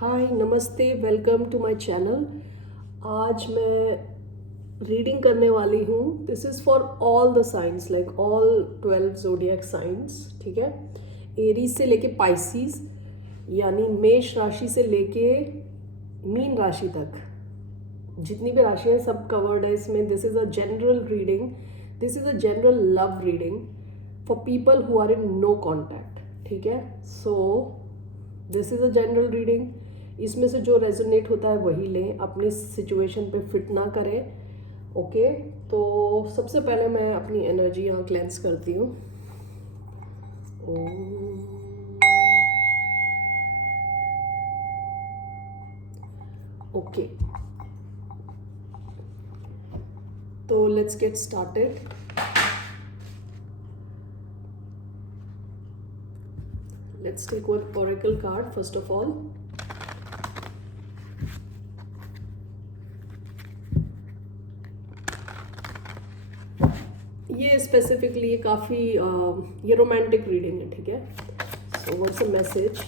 हाय नमस्ते welcome to my channel. आज मैं रीडिंग करने वाली हूँ। This is for all the science like all 12 zodiac science. ठीक है, एरीज से लेके पाइसिस यानी मेष राशि से लेके मीन राशि तक जितनी भी राशि हैं सब कवर्ड है इसमें। This is a general reading, this is a general love reading for people who are in no contact. ठीक है, so this is a general reading. इसमें से जो रेजोनेट होता है वही लें, अपनी सिचुएशन पे फिट ना करें। ओके, तो सबसे पहले मैं अपनी एनर्जी यहाँ क्लेंस करती हूँ। ओके, तो let's get started. Let's take one oracle card first of all. ये स्पेसिफिकली काफ़ी ये रोमांटिक रीडिंग है। ठीक है, so what's a message?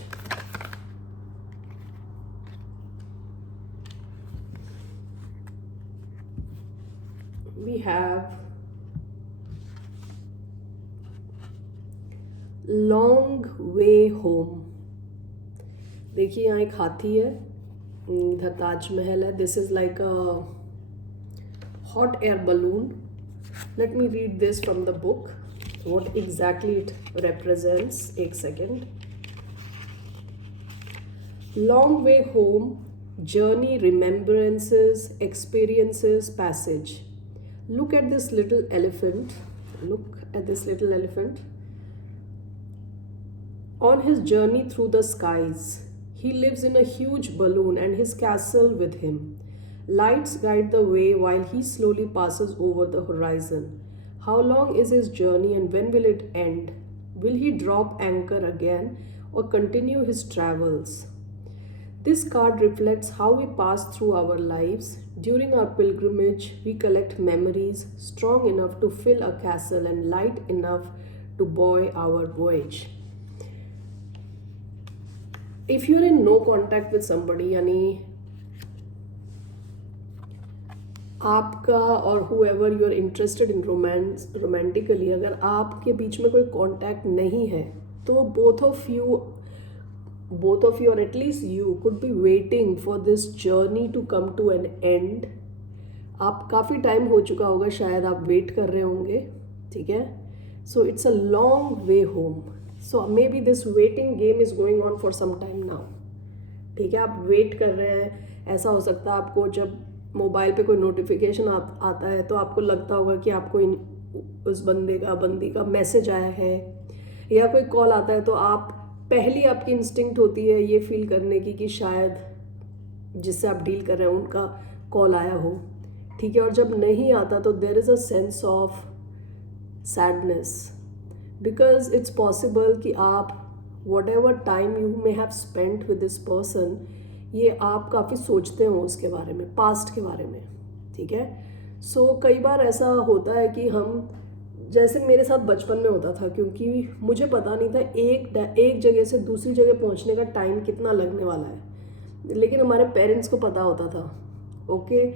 We have long way home. देखिए यहाँ एक हाथी है, इधर ताजमहल है। This is like a hot air balloon. Let me read this from the book what exactly it represents. एक second. Long way home, journey, remembrances, experiences, passage. Look at this little elephant. Look at this little elephant. On his journey through the skies, he lives in a huge balloon and his castle with him. Lights guide the way while he slowly passes over the horizon. How long is his journey and when will it end? Will he drop anchor again or continue his travels? This card reflects how we pass through our lives. During our pilgrimage, we collect memories strong enough to fill a castle and light enough to buoy our voyage. If you're in no contact with somebody, यानी आपका और whoever you are interested in romance romantically, अगर आपके बीच में कोई contact नहीं है तो both of you or at least you could be waiting for this journey to come to an end. आप काफ़ी टाइम हो चुका होगा, शायद आप वेट कर रहे होंगे। ठीक है, so it's a long way home. So may be this waiting game is going on for some time now. ठीक है, आप वेट कर रहे हैं। ऐसा हो सकता है आपको जब मोबाइल पे कोई नोटिफिकेशन आता है तो आपको लगता होगा कि आपको उस बंदी का मैसेज आया है, या कोई कॉल आता है तो आप पहली आपकी इंस्टिंक्ट होती है ये फील करने की कि शायद जिससे आप डील कर रहे हैं उनका कॉल आया हो। ठीक है, और जब नहीं आता तो there is a sense of sadness because it's possible कि आप whatever time you may have spent with this person, ये आप काफ़ी सोचते हो उसके बारे में, पास्ट के बारे में। ठीक है, सो कई बार ऐसा होता है कि हम, जैसे मेरे साथ बचपन में होता था, क्योंकि मुझे पता नहीं था एक जगह से दूसरी जगह पहुंचने का टाइम कितना लगने वाला है, लेकिन हमारे पेरेंट्स को पता होता था। ओके,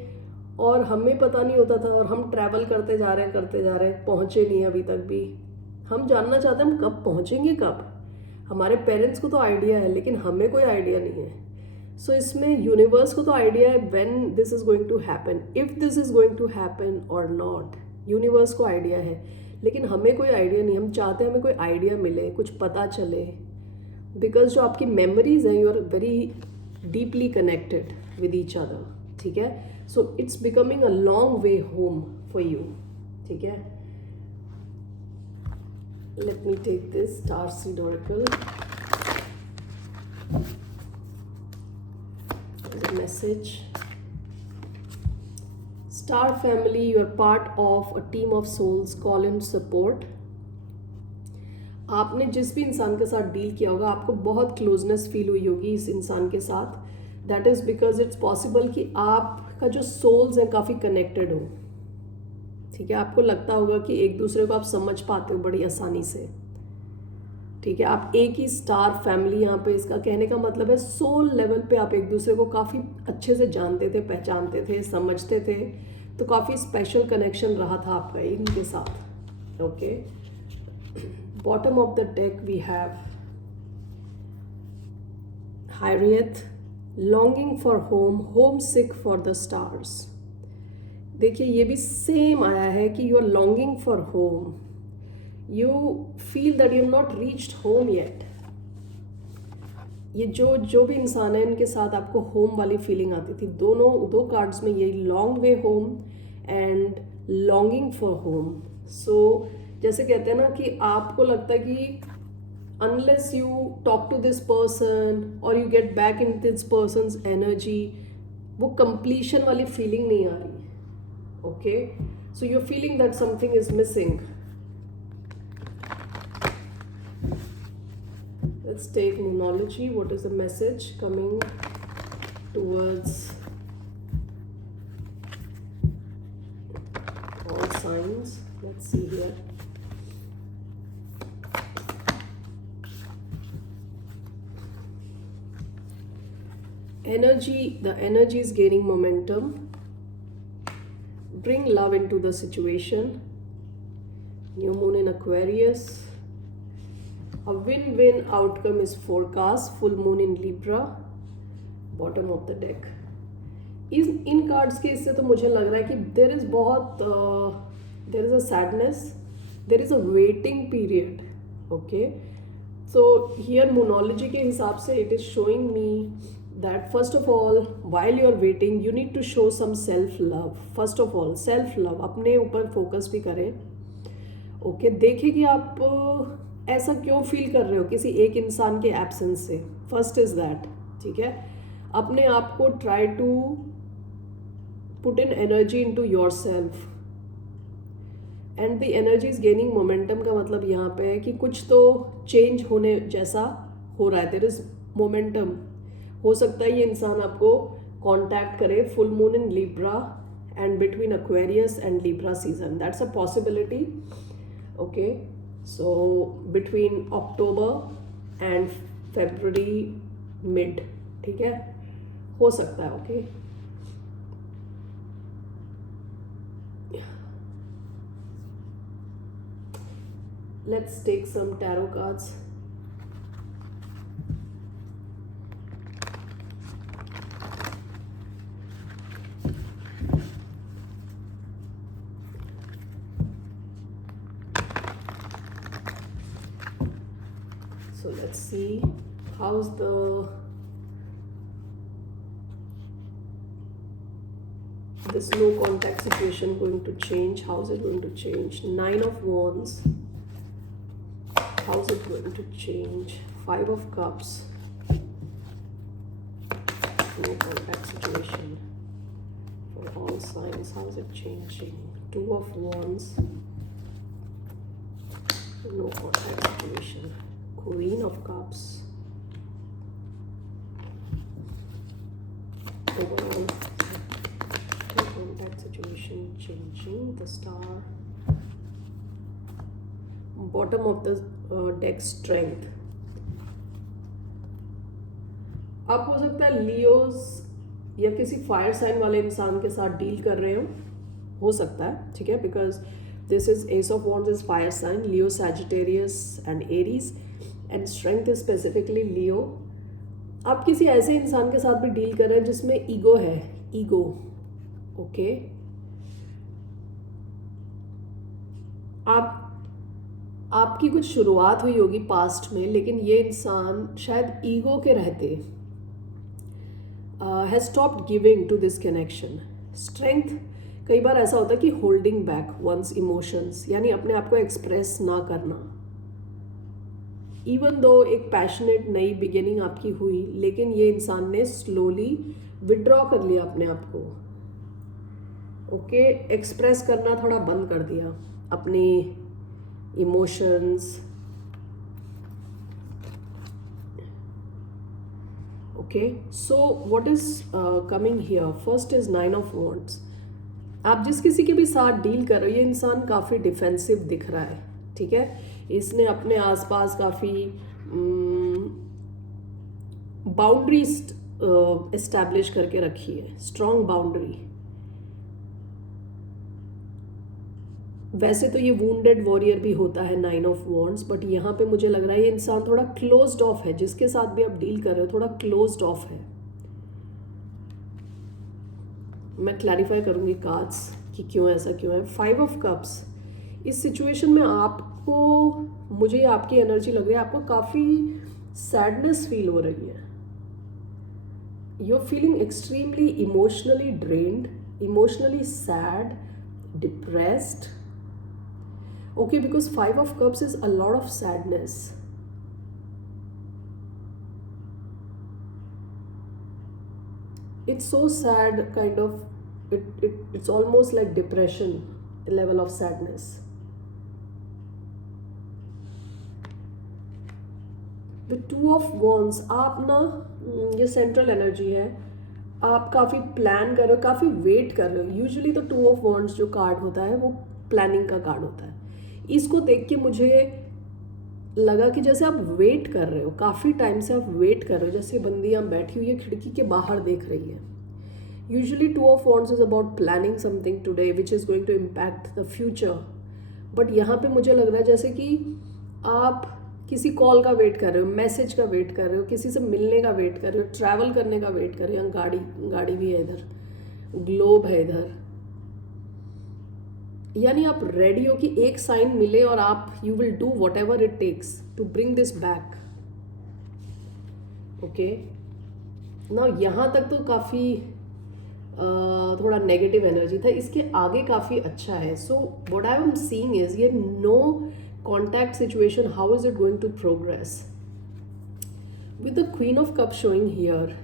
और हमें पता नहीं होता था और हम ट्रैवल करते जा रहे हैं, पहुँचे नहीं अभी तक भी। हम जानना चाहते हैं हम कब पहुँचेंगे, कब। हमारे पेरेंट्स को तो आइडिया है लेकिन हमें कोई आइडिया नहीं है। सो इसमें यूनिवर्स को तो आइडिया है when this is going to happen, if this is going to happen और नॉट। यूनिवर्स को आइडिया है लेकिन हमें कोई आइडिया नहीं। हम चाहते हैं हमें कोई आइडिया मिले, कुछ पता चले, बिकॉज जो आपकी मेमोरीज हैं, you are very deeply connected with each other. ठीक है, so it's becoming a long way home for you. ठीक है, let me take this Starseed Oracle as a message. Star family, you are part of a team of souls. Call in support. आपने जिस भी इंसान के साथ deal किया होगा आपको बहुत क्लोजनेस फील हुई होगी इस इंसान के साथ। That is because it's possible कि आपका जो सोल्स हैं काफ़ी कनेक्टेड हो। ठीक है, आपको लगता होगा कि एक दूसरे को आप समझ पाते हो बड़ी आसानी से। ठीक है, आप एक ही स्टार फैमिली, यहाँ पे इसका कहने का मतलब है सोल लेवल पे आप एक दूसरे को काफ़ी अच्छे से जानते थे, पहचानते थे, समझते थे, तो काफ़ी स्पेशल कनेक्शन रहा था आपका इनके साथ। Okay, bottom of the deck we have Harriet, longing for home, homesick for the stars। देखिए ये भी सेम आया है कि you are longing for home, you feel that you not reached home yet. ये जो भी इंसान है इनके साथ आपको होम वाली फीलिंग आती थी। दो कार्ड्स में ये long way home and longing for home. So जैसे कहते हैं ना कि आपको लगता है कि unless you talk to this person or you get back in this person's energy, वो completion वाली feeling नहीं आ रही। Okay, so you're feeling that something is missing। Let's take numerology. What is the message coming towards all signs? Let's see here। The energy is gaining momentum। Bring love into the situation। New moon in Aquarius। A win-win outcome is forecast। Full moon in Libra। Bottom of the deck। इन cards के इससे तो मुझे लग रहा है कि there is a sadness, there is a waiting period. Okay, so here मोनोलॉजी के हिसाब से it is showing me that first of all while you are waiting you need to show some self love। first of all self love, अपने ऊपर focus भी करें। Okay, देखें कि आप ऐसा क्यों फील कर रहे हो किसी एक इंसान के एब्सेंस से। फर्स्ट इज दैट, ठीक है, अपने आप को try to put in energy into yourself and the energy is gaining momentum का मतलब यहाँ पे है कि कुछ तो चेंज होने जैसा हो रहा है। There is momentum. हो सकता है ये इंसान आपको कांटेक्ट करे full moon in Libra and between Aquarius and Libra season, that's a possibility. Okay, so between October and February mid, ठीक है, हो सकता है। Okay, let's take some tarot cards. So let's see how's this no contact situation going to change. How's it going to change? 9 of Wands. How's it going to change? 5 of Cups. No contact situation for all signs. How's it changing? 2 of Wands. No contact situation. Queen of Cups. Overall, no contact situation changing. The Star. Bottom of the deck, Strength। आप हो सकता है Leos या किसी fire sign वाले इंसान के साथ डील कर रहे हो सकता है, ठीक है, because this is ace of wands is fire sign, Leo, Sagittarius and Aries, and strength is specifically Leo. आप किसी ऐसे इंसान के साथ भी डील कर रहे हैं जिसमें ईगो है, ईगो। ओके, आपकी कुछ शुरुआत हुई होगी पास्ट में, लेकिन ये इंसान शायद ईगो के रहते has stopped giving to this connection. Strength कई बार ऐसा होता है कि होल्डिंग बैक वंस इमोशंस, यानी अपने आप को एक्सप्रेस ना करना। इवन दो एक पैशनेट नई बिगिनिंग आपकी हुई, लेकिन ये इंसान ने स्लोली विड्रॉ कर लिया अपने आप को। ओके, एक्सप्रेस करना थोड़ा बंद कर दिया अपनी emotions. Okay, so what is coming here? First is 9 of wands. आप जिस किसी के भी साथ डील कर रहे हो, ये इंसान काफ़ी डिफेंसिव दिख रहा है, ठीक है। इसने अपने आसपास काफ़ी बाउंड्रीज एस्टैब्लिश करके रखी है, स्ट्रॉन्ग बाउंड्री। वैसे तो ये वुंडेड वॉरियर भी होता है 9 ऑफ वॉन्ड्स, बट यहाँ पे मुझे लग रहा है ये इंसान थोड़ा क्लोज्ड ऑफ है, जिसके साथ भी आप डील कर रहे हो थोड़ा क्लोज्ड ऑफ है। मैं क्लैरिफाई करूँगी कार्ड्स कि क्यों ऐसा क्यों है। 5 ऑफ कप्स, इस सिचुएशन में आपको, मुझे आपकी एनर्जी लग रही है, आपको काफ़ी सैडनेस फील हो रही है। You are feeling extremely emotionally drained, emotionally sad, depressed. Okay, because 5 of cups is a lot of sadness. It's so sad, kind of, it's almost like depression, a level of sadness. The 2 of wands, आप ना, ये central energy है, आप काफ़ी plan कर रहे हो, काफ़ी वेट कर रहे हो। यूजुअली तो 2 ऑफ wands जो कार्ड होता है वो प्लानिंग का कार्ड होता है। इसको देख के मुझे लगा कि जैसे आप वेट कर रहे हो, काफ़ी टाइम से आप वेट कर रहे हो, जैसे बंदी यहाँ बैठी हुई है खिड़की के बाहर देख रही है। Usually 2 of wands is about planning something today which is going to impact the future. But यहाँ पे मुझे लग रहा है जैसे कि आप किसी कॉल का वेट कर रहे हो, मैसेज का वेट कर रहे हो, किसी से मिलने का वेट कर रहे हो, ट्रैवल करने का वेट कर रहे हो। गाड़ी भी है इधर, ग्लोब है इधर, यानी आप रेडी हो कि एक साइन मिले और आप you will do whatever it takes to bring this back. Okay ना, यहाँ तक तो काफ़ी थोड़ा नेगेटिव एनर्जी था, इसके आगे काफ़ी अच्छा है। So what I am seeing is ये no contact situation, how is it going to progress with the queen of cup showing here.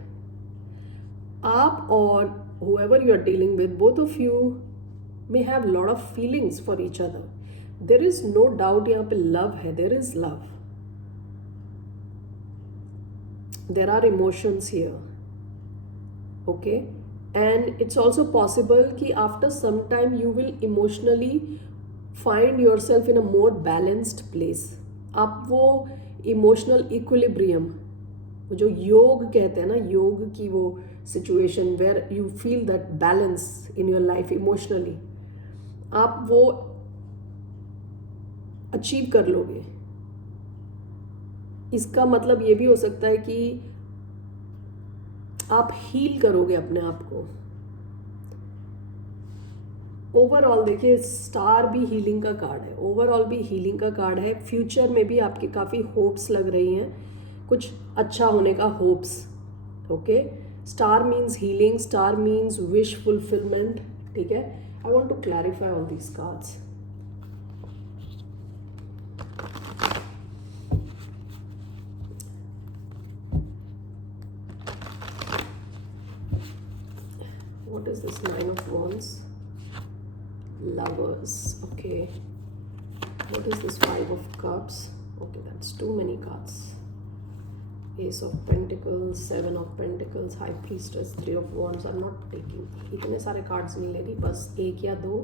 आप और whoever you are dealing with, both of you may have a lot of feelings for each other. There is no doubt यहाँ पे love है, there is love. There are emotions here. Okay? And it's also possible कि after some time you will emotionally find yourself in a more balanced place. आप वो emotional equilibrium, जो योग कहते हैं ना, योग की वो situation where you feel that balance in your life emotionally, आप वो अचीव कर लोगे। इसका मतलब ये भी हो सकता है कि आप हील करोगे अपने आप को। ओवरऑल देखिए, स्टार भी हीलिंग का कार्ड है, ओवरऑल भी हीलिंग का कार्ड है। फ्यूचर में भी आपकी काफ़ी होप्स लग रही हैं, कुछ अच्छा होने का hopes. Okay, star means healing, star means wish fulfilment. ठीक है, I want to clarify all these cards. What is this 9 of Wands? Lovers. Okay. What is this 5 of Cups? Okay, that's too many cards. Ace of Pentacles, 7 of Pentacles, High Priestess, 3 of Wands. I'm not taking इतने सारे cards नहीं ले रही, बस एक या दो।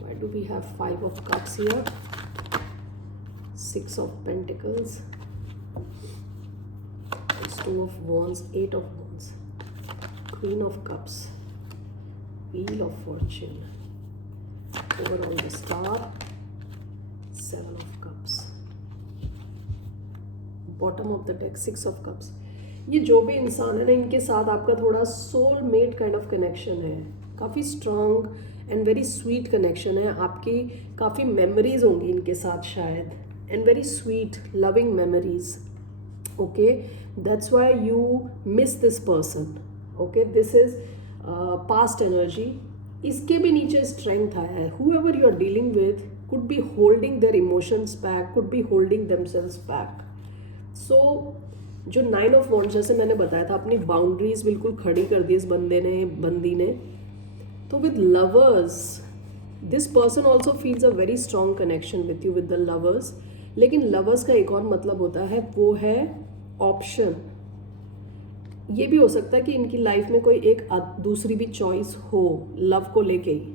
Why do we have 5 of Cups here? 6 of Pentacles. 2 of Wands, 8 of Wands, Queen of Cups, Wheel of Fortune, overall the Star, 7 of Cups, bottom of the deck 6 of Cups. ये जो भी इंसान है ना, इनके साथ आपका थोड़ा सोलमेट काइंड ऑफ कनेक्शन है, काफ़ी strong and very sweet connection है। आपकी काफ़ी मेमोरीज होंगी इनके साथ शायद, and very sweet loving memories. Okay, that's why you miss this person. Okay, this is past energy. इसके भी नीचे strength आया है। Whoever you are dealing with could be holding their emotions back, could be holding themselves back. So जो 9 of Wands, जैसे मैंने बताया था, अपनी बाउंड्रीज बिल्कुल खड़ी कर दी इस बंदी ने। तो with lovers, this person also feels a very strong connection with you, with the lovers. लेकिन लवर्स का एक और मतलब होता है, वो है ऑप्शन। ये भी हो सकता है कि इनकी लाइफ में कोई एक दूसरी भी चॉइस हो लव को लेके ही।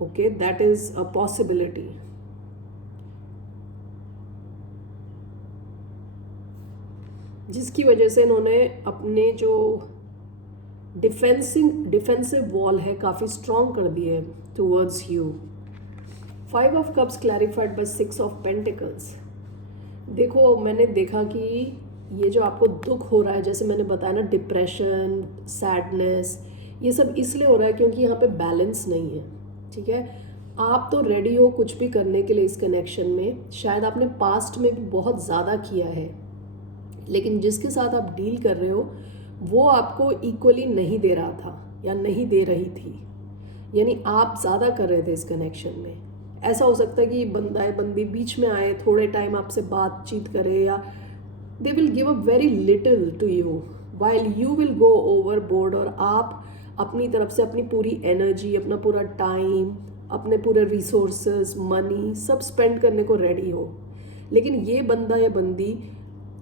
Okay, that is a possibility. जिसकी वजह से इन्होंने अपने जो डिफेंसिव वॉल है काफ़ी स्ट्रॉन्ग कर दी है towards you. 5 of Cups clarified by 6 of Pentacles. देखो, मैंने देखा कि ये जो आपको दुख हो रहा है, जैसे मैंने बताया ना, डिप्रेशन, सैडनेस, ये सब इसलिए हो रहा है क्योंकि यहाँ पे बैलेंस नहीं है. ठीक है, आप तो रेडी हो कुछ भी करने के लिए इस कनेक्शन में. शायद आपने पास्ट में भी बहुत ज़्यादा किया है, लेकिन जिसके साथ आप डील कर रहे हो वो आपको इक्वली नहीं दे रहा था या नहीं दे रही थी. यानी आप ज़्यादा कर रहे थे इस कनेक्शन में. ऐसा हो सकता है कि बंदा है बंदी बीच में आए, थोड़े टाइम आपसे बातचीत करे, या they will give a very little to you while you will go overboard. और आप अपनी तरफ से अपनी पूरी एनर्जी, अपना पूरा टाइम, अपने पूरे रिसोर्सेज, मनी सब स्पेंड करने को रेडी हो. लेकिन ये बंदा या बंदी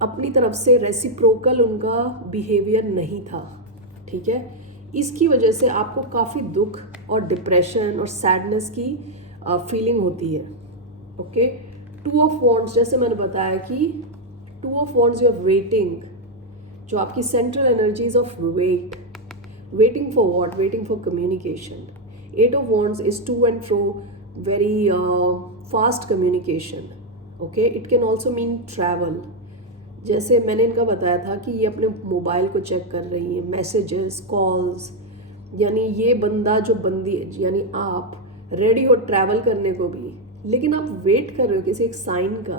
अपनी तरफ से रेसिप्रोकल उनका बिहेवियर नहीं था. ठीक है, इसकी वजह से आपको काफ़ी दुख और डिप्रेशन और सैडनेस की फीलिंग होती है. ओके, 2 of Wands, जैसे मैंने बताया कि 2 of Wands you are waiting, जो आपकी central energies of waiting for what, waiting for communication. 8 of Wands is to and fro, very fast communication. Okay, it can also mean travel. जैसे मैंने इनका बताया था कि ये अपने मोबाइल को चेक कर रही है, मैसेजेस, कॉल्स. यानी ये बंदा जो बंदी है, यानी आप रेडी हो ट्रैवल करने को भी, लेकिन आप वेट कर रहे हो किसी एक साइन का,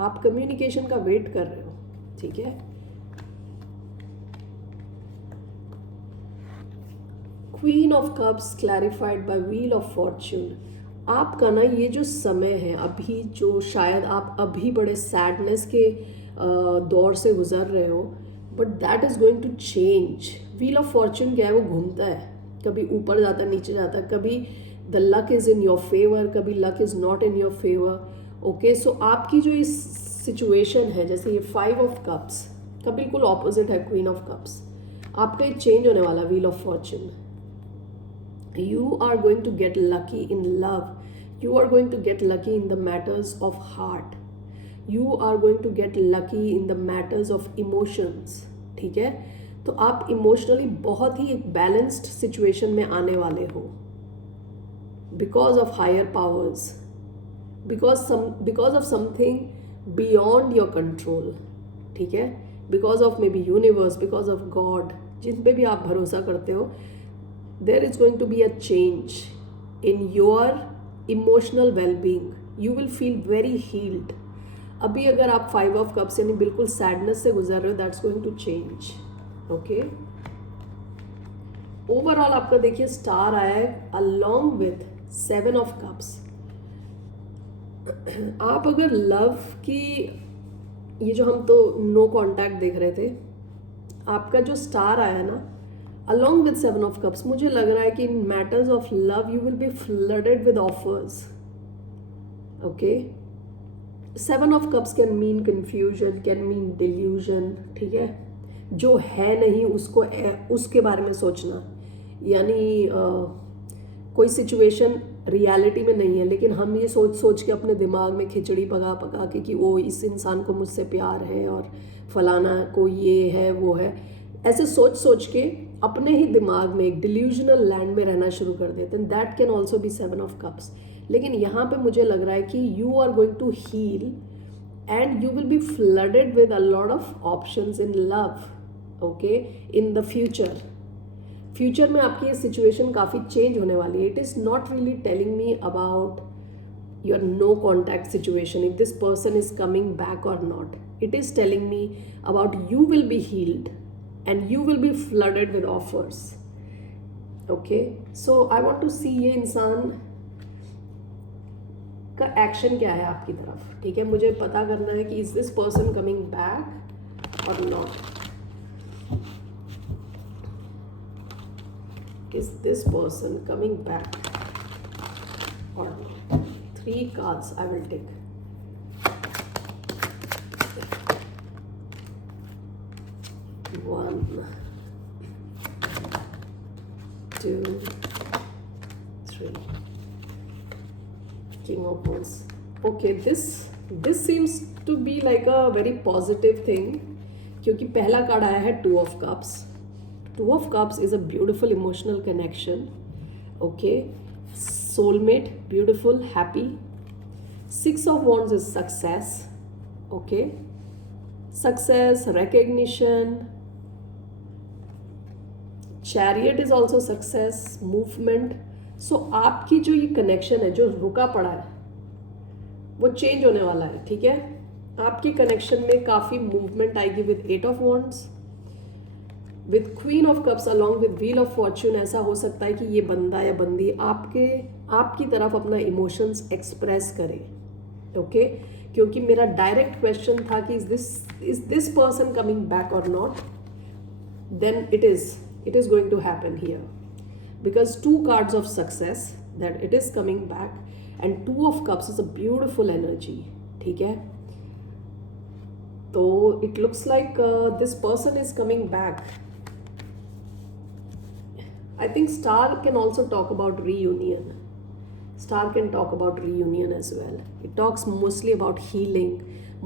आप कम्युनिकेशन का वेट कर रहे हो. ठीक है, queen of cups clarified by wheel of fortune. आपका ना ये जो समय है अभी, जो शायद आप अभी बड़े सैडनेस के दौर से गुजर रहे हो, but that is going to change. Wheel of fortune क्या है, वो घूमता है, कभी ऊपर जाता है, नीचे जाता है, कभी the luck is in your favour, कभी luck is not in your favour. Okay, so आपकी जो इस सिचुएशन है, जैसे ये 5 of Cups का बिल्कुल ऑपोजिट है क्वीन ऑफ कप्स. आपका ये चेंज होने वाला wheel of Fortune. You are going to get lucky in love. You are going to get lucky in the matters of heart. You are going to get lucky in the matters of emotions. ठीक है, तो आप emotionally बहुत ही एक balanced situation में आने वाले हो, because of higher powers, because of something beyond your control. ठीक है, because of maybe universe, because of God, जिन पे भी आप भरोसा करते हो. There is going to be a change in your emotional well-being. You will feel very healed. अभी अगर आप 5 of Cups यानी बिल्कुल सैडनेस से गुजर रहे हो, that's going to change. Okay? Overall आपका देखिए स्टार आया है along with 7 of Cups. आप अगर लव की, ये जो हम तो नो कॉन्टैक्ट देख रहे थे, आपका जो स्टार आया ना along with 7 of Cups, मुझे लग रहा है कि in matters of love you will be flooded with offers. Okay, 7 of Cups can mean confusion, can mean delusion. ठीक है, जो है नहीं उसको उसके बारे में सोचना, यानी कोई सिचुएशन रियलिटी में नहीं है, लेकिन हम ये सोच के अपने दिमाग में खिचड़ी पका के कि वो इस इंसान को मुझसे प्यार है और फलाना को ये है वो है, ऐसे सोच के अपने ही दिमाग में एक डिल्यूजनल लैंड में रहना शुरू कर देते हैं. That can also be 7 of Cups. लेकिन यहाँ पे मुझे लग रहा है कि you are going to heal and you will be flooded with a lot of options in love. Okay, in the future में आपकी ये सिचुएशन काफ़ी चेंज होने वाली है. It is not really telling me about your no contact situation, if this person is coming back और not. It is telling me about you will be healed and you will be flooded with offers. Okay, so I want to see ये इंसान का action क्या है आपकी तरफ. ठीक है, मुझे पता करना है कि is this person coming back or not. Is this person coming back or not. 3 cards I will take. 1, 2, 3. King of Wands. Okay, this seems to be like a very positive thing, क्योंकि पहला card आया है Two of Cups. Two of Cups is a beautiful emotional connection. Okay, soulmate, beautiful, happy. Six of Wands is success. Okay, success, recognition. Chariot is also success, movement. So आपकी जो ये connection है जो रुका पड़ा है वो चेंज होने वाला है, ठीक है. आपकी कनेक्शन में काफ़ी मूवमेंट आएगी with 8 of wands, with queen of cups along with wheel of Fortune. ऐसा हो सकता है कि ये बंदा या बंदी आपकी तरफ अपना इमोशंस एक्सप्रेस करे. ओके, क्योंकि मेरा डायरेक्ट क्वेश्चन था कि is this person coming back और not. Then it is going to happen here, because 2 cards of success that it is coming back, and 2 of cups is a beautiful energy. ठीक है, तो it looks like this person is coming back. I think star can also talk about reunion. Star can talk about reunion as well. It talks mostly about healing,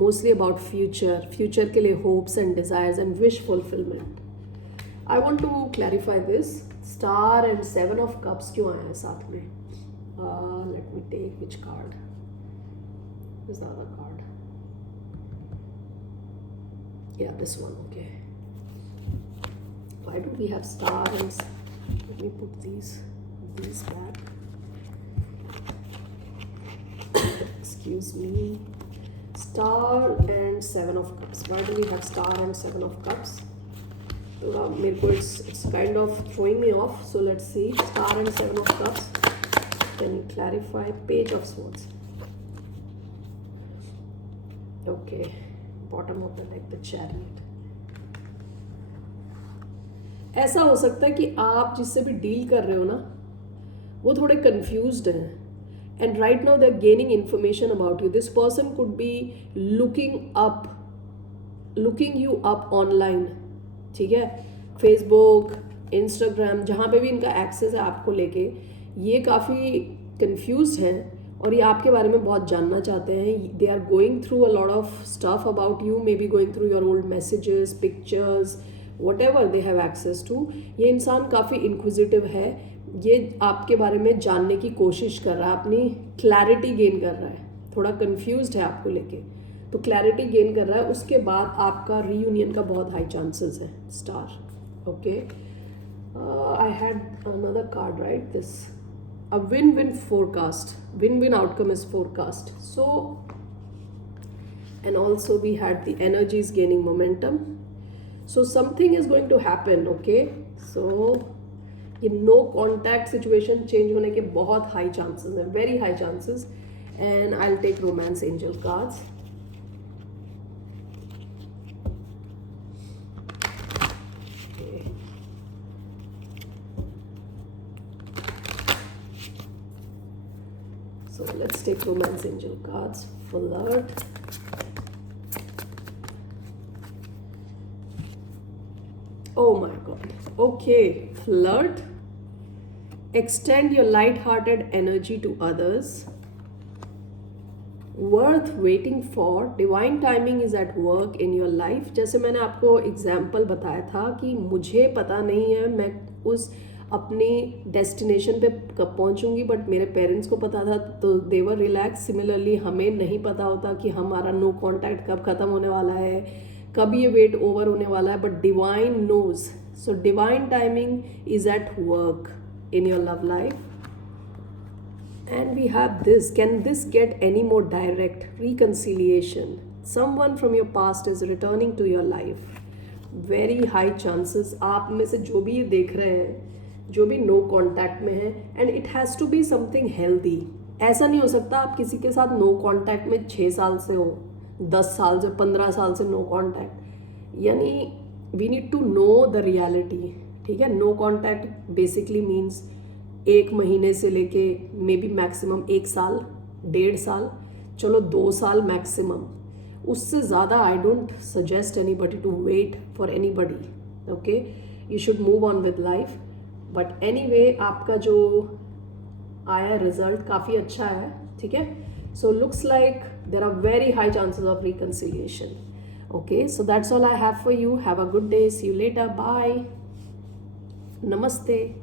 mostly about future के लिए hopes and desires and wish fulfillment. I want to clarify this. Star and 7 of Cups क्यों आया है साथ में? Let me take which card? Is the other card? Yeah, this one. Okay. Why do we have Star and? Let me put these back. Excuse me. Star and 7 of Cups. Why do we have Star and 7 of Cups? मेरे को it's kind of throwing me off. So let's see. Star and 7 of Cups. Can you clarify? Page of Swords. Okay. Bottom of the deck, the Chariot. ऐसा हो सकता है कि आप जिससे भी डील कर रहे हो ना वो थोड़े कंफ्यूज्ड हैं, and right now they're gaining information about you. This person could be looking you up online. ठीक है, फेसबुक, इंस्टाग्राम, जहाँ पे भी इनका एक्सेस है आपको लेके, ये काफ़ी कंफ्यूज हैं और ये आपके बारे में बहुत जानना चाहते हैं. They are going through a lot of stuff about you, may be going through your old messages, pictures, whatever they have access to. ये इंसान काफ़ी इंक्विजिटिव है, ये आपके बारे में जानने की कोशिश कर रहा है, अपनी क्लैरिटी गेन कर रहा है, थोड़ा कन्फ्यूज है आपको लेके, तो क्लैरिटी गेन कर रहा है. उसके बाद आपका रीयूनियन का बहुत हाई चांसेस है. Star. Okay, I had another card, right, this a win-win forecast. Win-win outcome is forecast. So and also we had the energies gaining momentum. So something is going to happen. Okay, so ये no contact situation change होने के बहुत high chances हैं, very high chances. And I will take romance angel cards. So let's take romance angel cards. Flirt. Oh my god. Okay, flirt. Extend your light-hearted energy to others. Worth waiting for. Divine timing is at work in your life. जैसे मैंने आपको example बताया था कि मुझे पता नहीं है मैं उस अपनी डेस्टिनेशन पे कब पहुंचूंगी, बट मेरे पेरेंट्स को पता था तो दे वर रिलैक्स. सिमिलरली हमें नहीं पता होता कि हमारा नो कॉन्टैक्ट कब ख़त्म होने वाला है, कब ये वेट ओवर होने वाला है, but divine knows. So divine timing is at work in your love life. And we have this. Can this get any more direct? Reconciliation. Someone from your past is returning to your life. Very high chances. आप में से जो भी ये देख रहे हैं, जो भी नो कॉन्टैक्ट में है, and it has to be something healthy. ऐसा नहीं हो सकता आप किसी के साथ नो कॉन्टैक्ट में 6 साल से हो, 10 साल से, 15 साल से नो कॉन्टैक्ट. यानी we need to know the reality. ठीक है, नो कॉन्टैक्ट बेसिकली मीन्स 1 महीने से लेके मे बी मैक्सिमम 1 साल, 1.5 साल, चलो 2 साल मैक्सिमम. उससे ज़्यादा I don't suggest anybody to wait for anybody. Okay, you should move on with life. But anyway आपका जो आया रिजल्ट काफ़ी अच्छा है. ठीक है. So looks like there are very high chances of reconciliation. Okay, so that's all I have for you. Have a good day. See you later. Bye. Namaste.